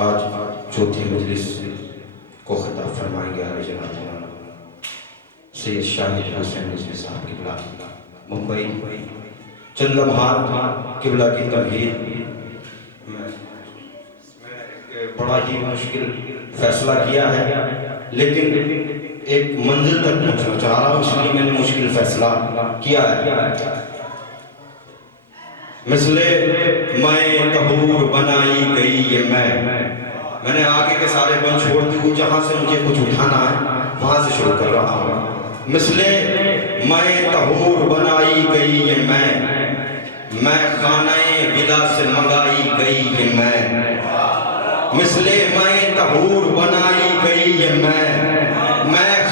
آج چوتھی مجلس کو خطاب فرمائیں گے عالی جناب مولانا سید شاہد حسین نظمی صاحب قبلہ ممبئی۔ چند لمحات قبلہ کی تمہید میں بڑا ہی مشکل فیصلہ کیا ہے، لیکن ایک منزل تک پہنچنا چاہ رہا ہوں، اس لیے میں نے مشکل فیصلہ کیا ہے۔ مثل میں طہور بنائی گئی یہ میں نے آگے کے سارے بن چھوڑ دی، جہاں سے مجھے کچھ اٹھانا ہے وہاں سے شروع کر رہا ہوں۔ مثل میں طہور بنائی گئی یہ میں خانہ ولا سے منگائی گئی یہ مثل میں طہور بنائی گئی یہ میں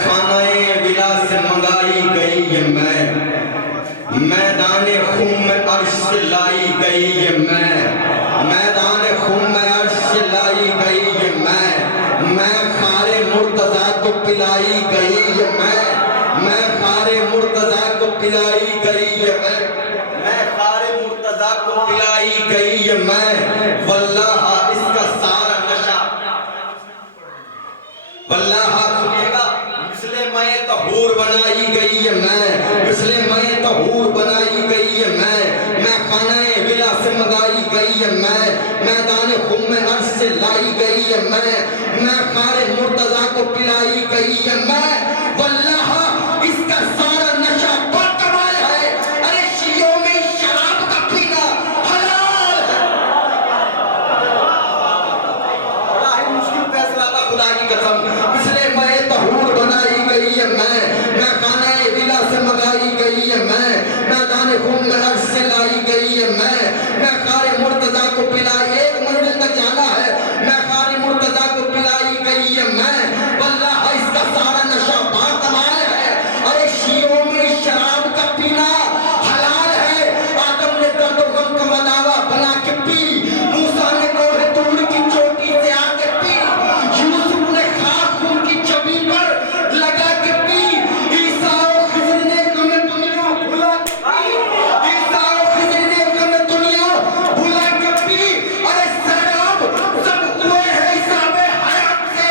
خانہ ولا سے منگائی گئی یہ میدان خم میں عرش سے لائی گئی یہ میدان خم میں عرش سے لائی گئی یہ میں خار مرتضیٰ کو پلائی گئی یہ میں خار مرتضیٰ کو پلائی گئی یہ میں خار مرتضیٰ کو پلائی گئی یہ واللہ اس کا سارا نشہ واللہ سنیے گا۔ مثل میں طہور بنائی گئی یہ مثل میں طہور بنائی گئی یہ میں خانہ ولا سے منگائی گئی یہ میدان خم میں عرش سے لائی گئی یہ میں خار مرتضیٰ کو پلائی گئی یہ واللہ اس کا سارا نشہ باکمال ہے۔ ارے شیعوں میں شراب کا پینا حلال ہے۔ بڑا ہی مشکل فیصلہ تھا خدا کی قسم۔ مثل میں طہور بنائی گئی یہ میں خانہ ولا سے منگائی گئی یہ میدان خم میں عرش سے لائی گئی یہ میں خار مرتضیٰ کو پلائی، ایک منزل تک جانا ہے، میں خار مرتضیٰ کو پلائی گئی یہ واللہ اس کا سارا نشہ باکمال ہے۔ ارے شیعوں میں شراب کا پینا حلال ہے۔ آدم نے درد و غم کا مداوا بنا کے پی، موسیٰ نے کوہ طور کی چوٹی سے آ کے پی، یوسف نے خاک خون کی چبی پر لگا کے پی، عیسیٰ و خضر نے غم دنیا بھلا کے پی، عیسیٰ و خضر نے غم دنیا بھلا کے پی۔ ارے سراب سب ہوئے ہیں حساب حیات سے،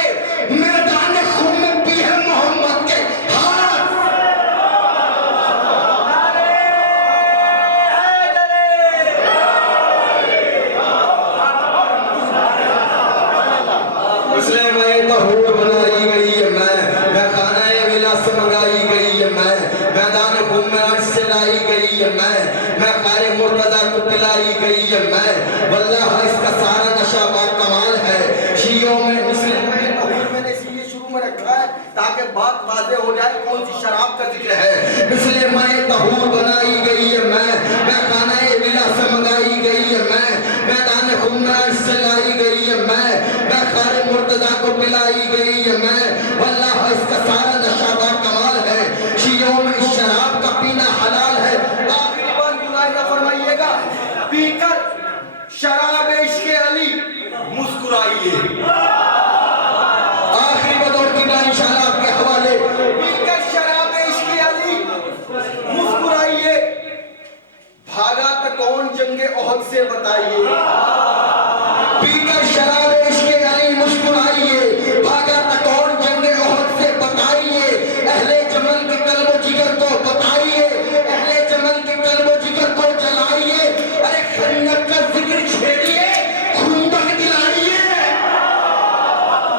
میدان خون میں پی ہے محمد کے ہاتھ۔ مثل میں طہور بنائی گئی یہ میں خانہ ولا سے منگائی گئی یہ میدان خم میں عرش سے لائی گئی یہ میں خار مرتضیٰ کو پلائی گئی یہ واللہ اس کا سارا نشہ باکمال ہے۔ شیعوں میں مثل میں طہور میں نے اس لیے شروع میں رکھا ہے تاکہ بات واضح ہو جائے کون سی شراب کا ذکر ہے۔ مثل میں طہور بنائی گئی یہ میں خانہ ولا سے منگائی گئی یہ میدان خم میں عرش سے لائی گئی یہ میں خار مرتضیٰ کو پلائی گئی یہ واللہ اس کا سارا نشہ باکمال ہے۔ شیعوں میں اس شراب کا پینا حلال ہے۔ آخری بات ملاحظہ فرمائیے گا، پی کر شراب عشق علی مسکرائیے۔ آخری بطور قبلہ انشاءاللہ آپ کے حوالے، پی کر شراب عشق علی مسکرائیے، بھاگا تو کون جنگ احد سے بتائیے۔ پی کر شراب عشق علی مسکرائیے، بھاگا تو کون جنگ احد سے بتائیے، اہل جمل کے قلب و جگر کو بتائیے، اہل جمل کے قلب و جگر کو جلائیے، ارے خندق کا ذکر چھیڑیے، خندق دلائیے۔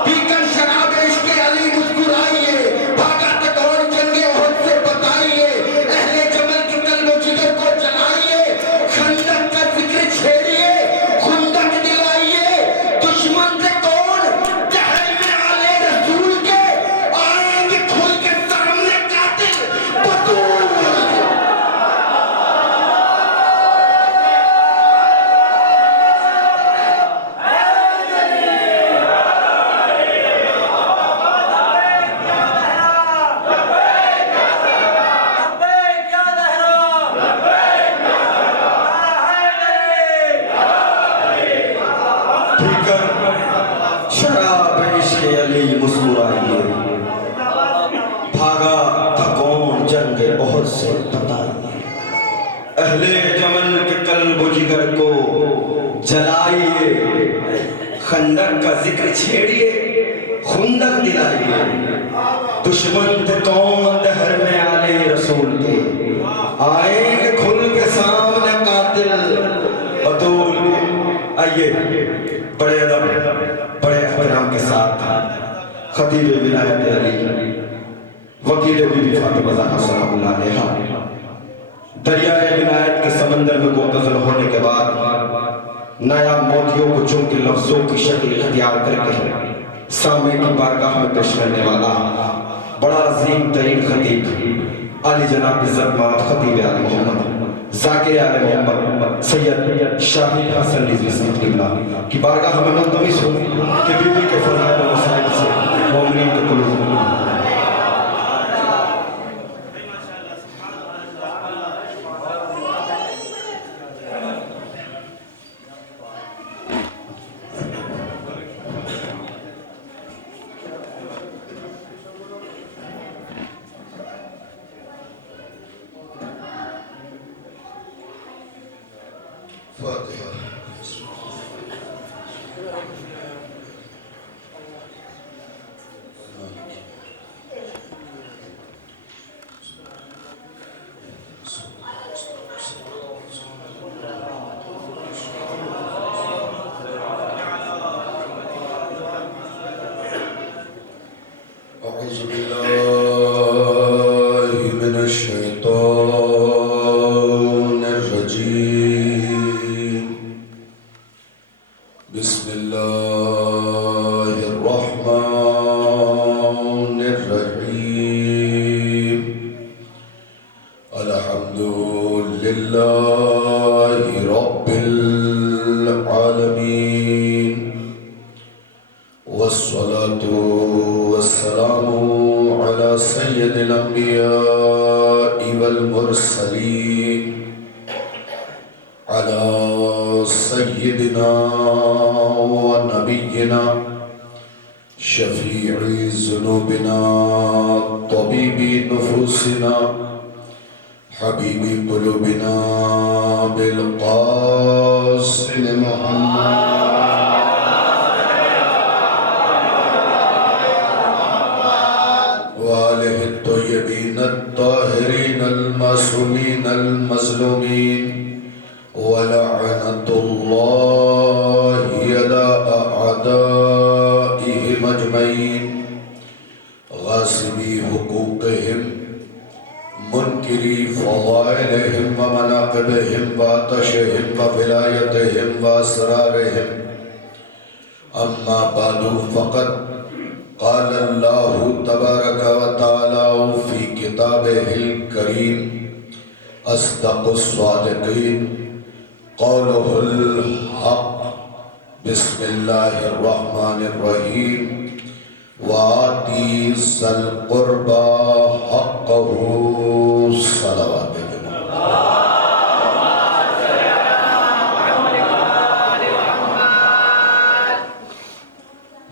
پی کر شراب عشق علی مسکرائیے، بھاگا تو کون جنگ احد سے بتائیے، اہل جمل کے قلب و جگر کو جلائیے، خندق کا ذکر چھیڑیے، خندق دلائیے۔ دشمن سے کون جہل میں آلے رسول کے آئیں گے کھل کے سامنے قاتل بطول۔ پی کر شراب عشق علی مسکرائیے، بھاگا تھا کون جنگ احد سے بتائیے، اہل جمل کے قلب و جگر کو جلائیے، خندق کا ذکر چھیڑیے خندق دلائیے دشمن تھے کون دہر میں آلے رسول کے آئیں گے کھل کے سامنے قاتل بطول کے آئیے بڑے ادب بڑے احترام کے ساتھ خطیب ولایت علی وکیل بی بی فاطمہ زہرا سلام اللہ علیہا دریائے ولایت کے سمندر میں گوتزن ہونے کے بعد نیا موتیوں کو چن کے لفظوں کی شکل اختیار کر کے سامع کی بارگاہ میں پیش کرنے والا بڑا عظیم ترین خطیب علی جناب عزت مآب خطیب آل محمد ذاکر آل محمد سید شاہد حسن رضوی صاحب قبلہ کی بارگاہ میں ملتمس ہوں کہ بی بی کے فضائل و مسائل سے مومنین کے قلوب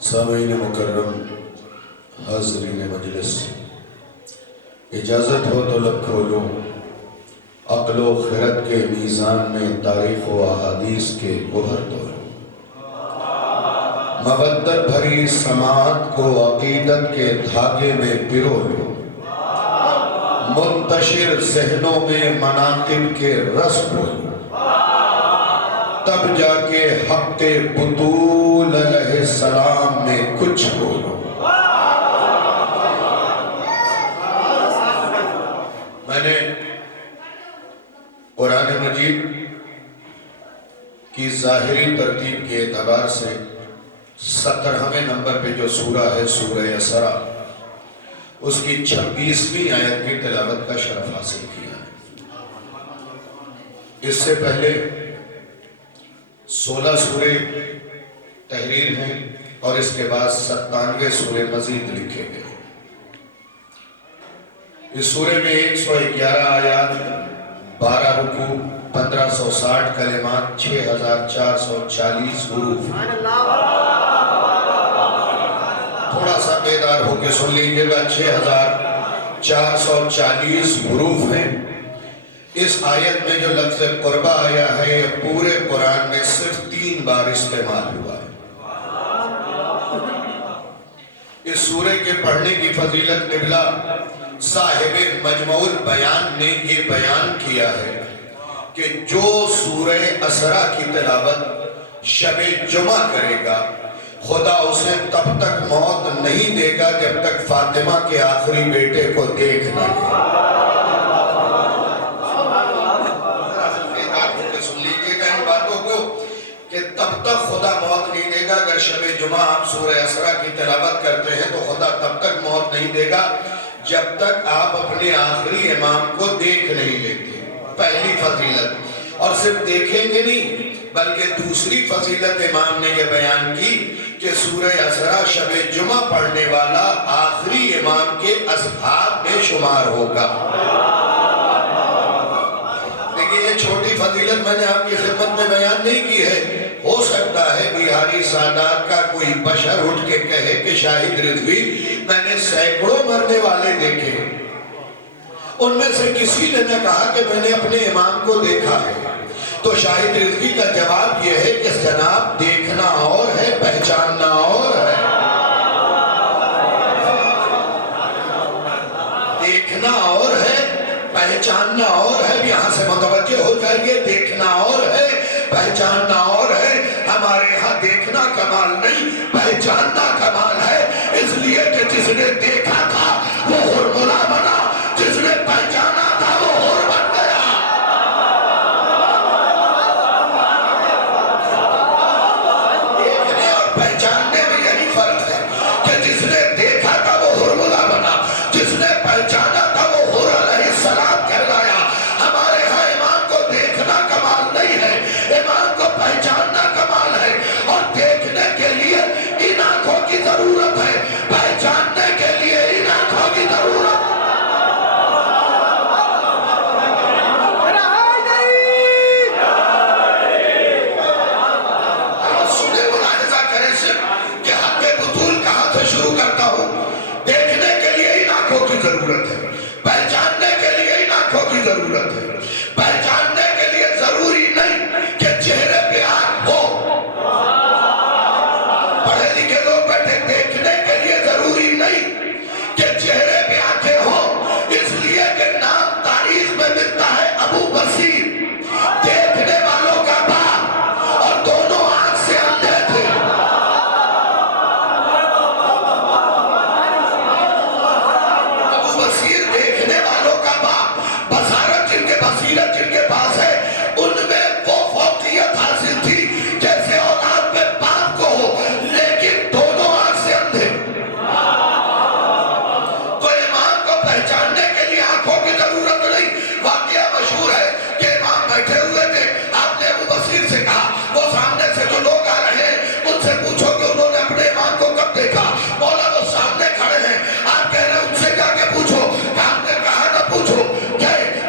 سامعین مکرم حاضرین مجلس اجازت ہو تو لب کھولوں عقل و خرد کے میزان میں تاریخ و احادیث کے گوہر تولوں مودت بھری سماعت کو عقیدت کے دھاگے میں پرو لوں منتشر ذہنوں میں مناقب کے رس بولوں تب جا کے حق بطول علیہ السلام میں کچھ بولو میں نے قرآن مجید کی ظاہری ترتیب کے اعتبار سے 17ویں نمبر پہ جو سورہ ہے سورہ اسراء اس کی 26ویں آیت کی تلاوت کا شرف حاصل کیا ہے اس سے پہلے 16 سورے تحریر ہیں اور اس کے بعد 97 سورے مزید لکھے گئے اس سورے میں 111 آیات 12 رکوع 1560 کلمات 6440 حروف تھوڑا سا بیدار ہو کے سن لیجئے گا 6440 حروف ہیں اس آیت میں جو لفظ قربہ آیا ہے یہ پورے قرآن میں صرف 3 بار استعمال ہوا ہے اس سورہ کے پڑھنے کی فضیلت قبلہ صاحب مجموع بیان نے یہ بیان کیا ہے کہ جو سورہ اسرا کی تلاوت شب جمعہ کرے گا خدا اسے تب تک موت نہیں دے گا جب تک فاطمہ کے آخری بیٹے کو دیکھ نہ لے۔ سن لیجیے گا ان باتوں کو کہ تب تک خدا موت نہیں دے گا۔ اگر شب جمعہ آپ سورہ اسرا کی تلاوت کرتے ہیں تو خدا تب تک موت نہیں دے گا جب تک آپ اپنے آخری امام کو دیکھ نہیں لیتے۔ پہلی فضیلت، اور صرف دیکھیں گے نہیں بلکہ دوسری فضیلت امام نے یہ بیان کی کہ سورہ اسرا شب جمعہ پڑھنے والا آخری امام کے اصحاب میں شمار ہوگا۔ لیکن یہ چھوٹی فضیلت میں نے آپ کی خدمت میں بیان نہیں کی ہے۔ ہو سکتا ہے بہاری سادات کا کوئی بشر اٹھ کے کہے کہ شاہد رضوی میں نے سینکڑوں مرنے والے دیکھے، ان میں سے کسی نے نہ کہا کہ میں نے اپنے امام کو دیکھا ہے۔ تو شاہد رضوی کا جواب یہ ہے کہ جناب دیکھنا اور ہے، پہچاننا اور ہے۔ دیکھنا اور ہے، پہچاننا اور ہے۔ یہاں سے متوجہ ہو جائیے، دیکھنا اور ہے، پہچاننا اور ہے۔ ہمارے ہاں دیکھنا کمال نہیں، پہچاننا کمال ہے، اس لیے کہ جس نے دیکھا تھا وہ ہرملا بنا، جس نے پہچانا تھا وہ ہر بن گیا۔ دیکھنے اور پہچاننے میں یہی فرق ہے کہ جس نے دیکھا تھا وہ ہرملا بنا، جس نے پہچانا تھا وہ ہر علیہ السلام کہلایا۔ ہمارے ہاں امام کو دیکھنا کمال نہیں ہے، امام کو پہچاننا کمال ہے، اور دیکھنے کے لیے ان آنکھوں کی ضرورت ہے، پہچاننے کے لیے ان آنکھوں کی ضرورت ہے۔ ضرورت ہے پہچاننے کے لیے ان آنکھوں کی ضرورت ہے۔ پہچاننے کے لیے ضروری نہیں کہ چہرے پہ آنکھ ہو، پڑھے لکھے لوگ بیٹھے، دیکھنے کے لیے ضروری نہیں کہ چہرے پہ آنکھیں ہو، اس لیے کہ نام تاریخ میں ملتا ہے ابو بصیر، دیکھنے والوں کا باپ، اور دونوں آنکھ سے اندھے تھے۔ بصیرت جن کے پاس ہے ان میں وہ فوقیت حاصل تھی جیسے اولاد میں باپ کو ہو، لیکن دونوں آنکھ سے اندھے۔ تو امام کو پہچاننے کے لیے آنکھوں کی ضرورت نہیں۔ واقعہ مشہور ہے کہ امام بیٹھے ہوئے تھے، آپ نے ابو بصیر سے کہا، وہ سامنے سے جو لوگ آ رہے ہیں ان سے پوچھو کہ انہوں نے اپنے امام کو کب دیکھا۔ مولا وہ سامنے کھڑے ہیں، آپ کہہ رہے ہیں ان سے جا کے پوچھو، کہ آپ نے کہا نہ پوچھو،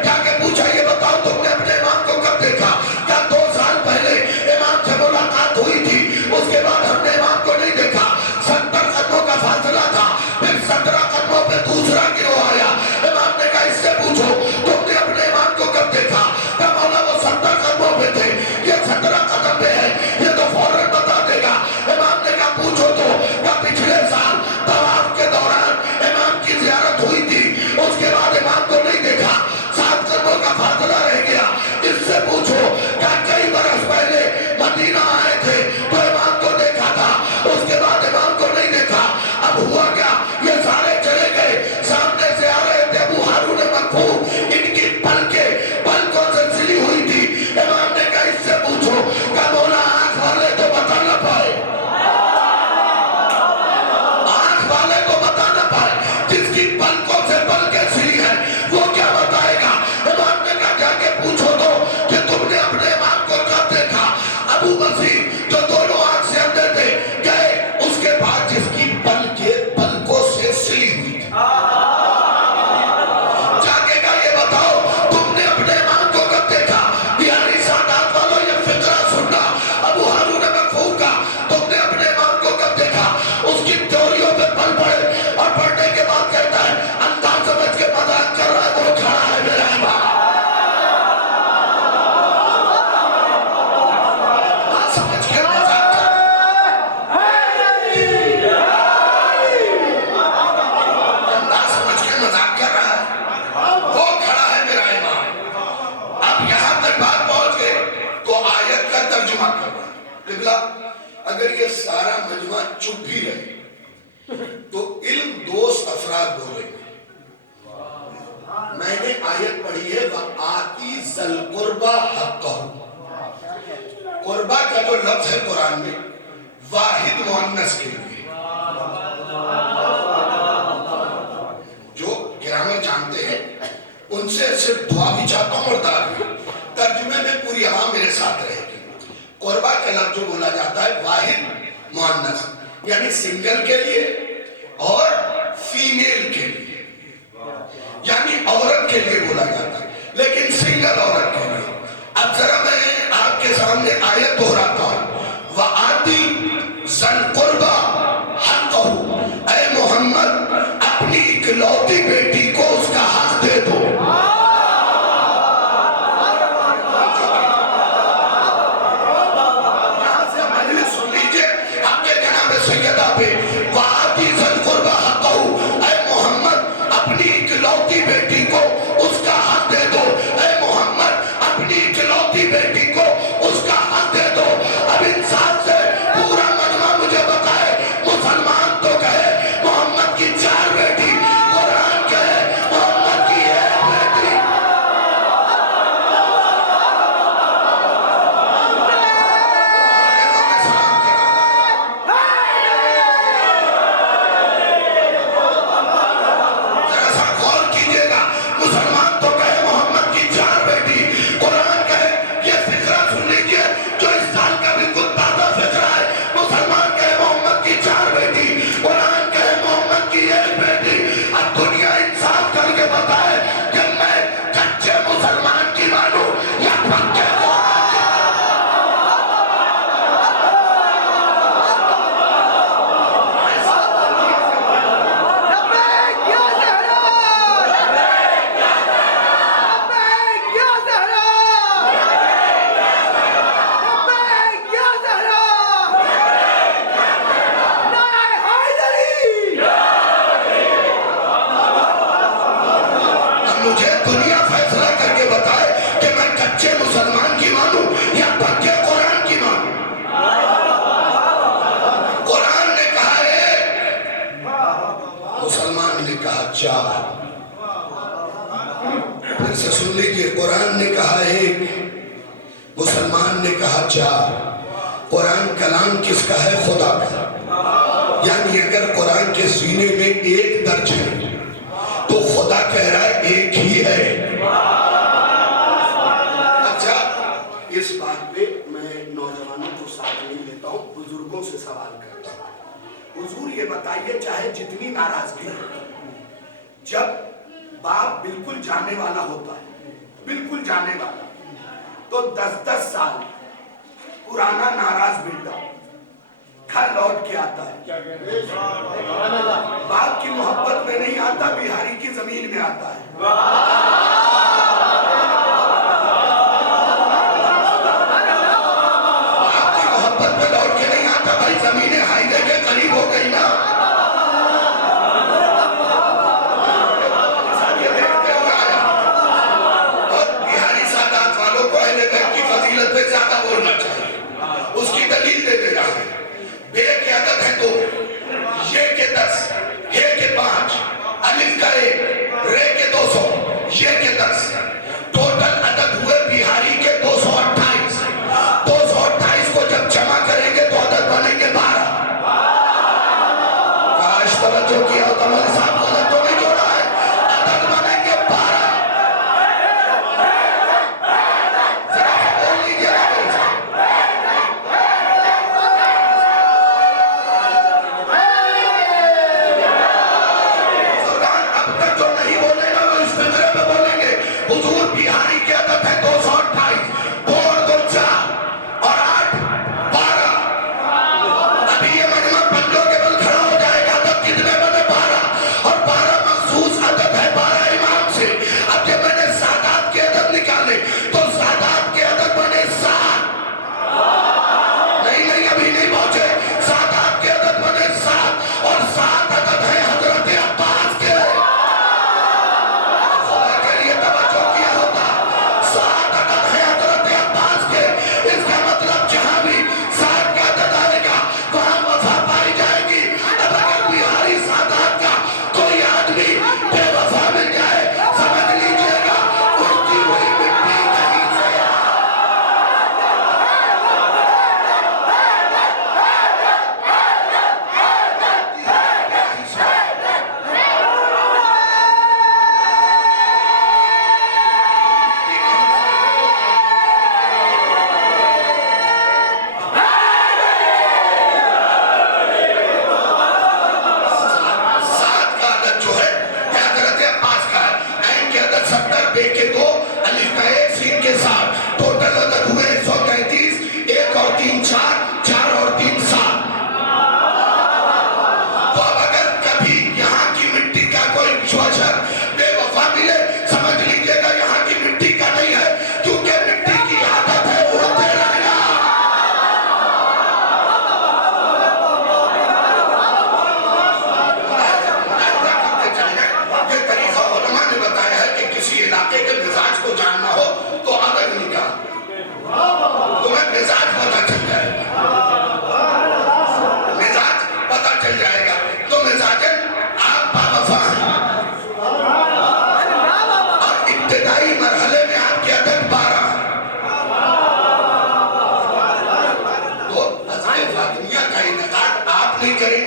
جا کے پوچھا یہ بتاؤ تم نے اپنے امام کو کب دیکھا؟ کیا 2 سال پہلے امام سے ملاقات ہوئی تھی، اس کے بعد ہم نے امام کو نہیں دیکھا؟ 70 قدموں کا فاصلہ تھا، پھر 17 قدموں پہ دوسرا گروہ آیا، امام نے کہا اس سے پوچھو تم نے اپنے امام کو کب دیکھا؟ کہا مولا وہ 70 قدموں پہ تھے، یہ 17 قدم پہ ہے، یہ تو فوراً بتا دے گا۔ امام نے کہا پوچھو تو، کہا پچھلے سال طواف کے دوران امام کی زیارت ہوئی تھی، اس کے بعد امام کو نہیں دیکھا، 7 قدموں کا فاصلہ رہ گیا، اس سے پوچھو کہ کئی برس پہلے مدینہ آئے تھے تو امام کو دیکھا تھا، اس کے بعد امام کو نہیں دیکھا۔ اب ہوا کیا، یہ سارے چلے گئے، سامنے سے آ رہے تھے ابو ہارون مکفور، ان کی پلکوں سے سلی ہوئی تھی۔ امام نے کہا اس سے پوچھو کہ مولا آنکھ والے تو بتا نہ پائے، آنکھ والے کو بتا نہ پائے، جس کی پلکوں سے پلکیں سلی ہیں وہ کیا بتائے گا؟ امام نے کہا جا کے پوچھو تو کہ تم نے اپنے امام کو کب دیکھا؟ ابو بصیر جو دونوں آنکھ سے اندھے تھے گئے، اس کے بعد جس کی پلکوں سے سلی ہوئی تھی، جا کے کہا یہ بتاؤ تم نے اپنے امام کو کب دیکھا؟ بہاری سادات والوں یہ فقرہ سننا ابو ہارون مکفور کا، تم نے اپنے امام کو کب دیکھا؟ اس کی تیوریوں پہ پل پڑے، اور پڑھنے کے بعد کہتا ہے انداز سمجھ کے مذاق کر رہا ہے تو کھڑا ہے میرا امام، سمجھ کے مذاق کر رہا ہے۔ قبلہ اگر یہ سارا مجمع چپ بھی رہے تو علم دوست افراد بولیں گے. میں نے آیت پڑھی ہے وَآتِ ذَا الْقُرْبَى حَقَّهُ. قربہ کا جو لفظ ہے قرآن میں واحد مؤنث کے لیے. جو گرامر جانتے ہیں ان سے صرف دعا بھی چاہتا ہوں اور دعا بھی. ترجمے میں پوری عوام میرے ساتھ رہے گی. قربہ کا لفظ جو بولا جاتا ہے واحد مؤنث یعنی سنگل کے لیے اور فیمیل کے لیے یعنی عورت کے لیے بولا جاتا ہے لیکن سنگل عورت کے لیے. اب ذرا میں آپ کے سامنے آیت دہراتا ہوں وَآتِ ذَا الْقُرْبَى حَقَّهُ. اے محمد اپنی اکلوتی بیٹی کو اس کا حق دے دو. یہاں سے مجلس سن لیجئے آپ کے جناب سیدہ پہ وَآتِ ذَا الْقُرْبَى حَقَّهُ. اے محمد اپنی اکلوتی بیٹی کو اس کا حق دے دو. اے محمد اپنی اکلوتی بیٹی کو اس کا حق دے دو. اب انصاف سے پورا مجمع مجھے بتائے مسلمان تو کہے محمد کی 4 بیٹی, قرآن کہے محمد کی 1 بیٹی. ذرا سا غور کیجئے گا, مسلمان تو کہے محمد کی 4 بیٹی, قرآن کہے یہ فقرہ سن لیجئے جو اس سال کا بالکل تازہ فقرہ ہے. مسلمان کہے محمد کی 4 بیٹی, قرآن کہے محمد کی 1 بیٹی. اب دنیا انصاف کر کے بتائے کہ میں کچے مسلمان کی مانوں یا پکے قرآن کی. اب مجھے دنیا فیصلہ کر کے بتائے کہ میں کچے مسلمان کی مانوں یا پکے قرآن کی مانوں. قرآن نے کہا 1, مسلمان نے کہا 4. پھر سے سن لیجئے, قرآن نے کہا 1, مسلمان نے کہا 4. قرآن کلام کس کا ہے؟ خدا کا. یعنی اگر قرآن کے سینے میں 1 درج ہے تو خدا کہہ رہا ہے 1 ہی ہے. اچھا, اس بات پہ میں نوجوانوں کو ساتھ نہیں لیتا ہوں, بزرگوں سے سوال کرتا ہوں. حضور یہ بتائیے چاہے جتنی ناراضگی ہے, جب باپ بالکل جانے والا ہوتا ہے, بالکل جانے والا, تو 10-10 سال پرانا ناراض بیٹا گھر لوٹ کے آتا ہے. باپ کی محبت میں نہیں آتا, بہاری کی زمین میں آتا ہے. باپ کی محبت میں لوٹ کے نہیں آتا, بھائی زمینیں ہائیوے کے قریب ہو گئی نا. یہ دیکھتے ہوئے آیا اور بہاری سادات والوں کو اہل بیت کی فضیلت پہ زیادہ بولنا چاہیے. اس کی دلیل دے دے رہا ہے. بے کی عدد ہے 2, یہ کے 10, یہ کے 5, الف کا 1, رے کے 200, یہ کے 10, ٹوٹل عدد ہوئے بہاری کے 228. 228 کو جب جمع کریں گے تو عدد بنیں گے 12. کاش توجہ کیا ہوتا, مولوی صاحب غلط تو نہیں جوڑا ہے, عدد بنیں گے 12. ذرا بول لیجیے گا میرے ساتھ.